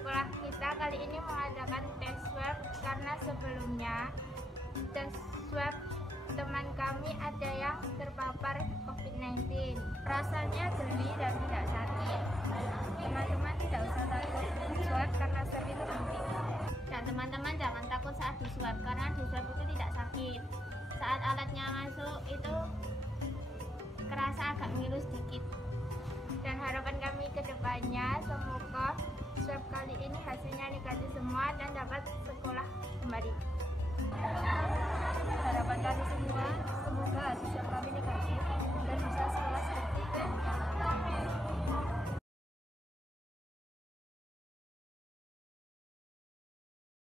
sekolah kita kali ini mengadakan tes swab karena sebelumnya tes swab teman kami ada yang terpapar COVID-19. Rasanya geli dan tidak sakit. Teman-teman tidak usah takut swab karena swab itu penting. Dan teman-teman jangan takut saat di swab karena di swab itu tidak sakit. Saat alatnya masuk itu kerasa agak ngilu sedikit. Dan harapan kami ke depannya semoga swab kali ini hasilnya negatif semua dan dapat sekolah kembali.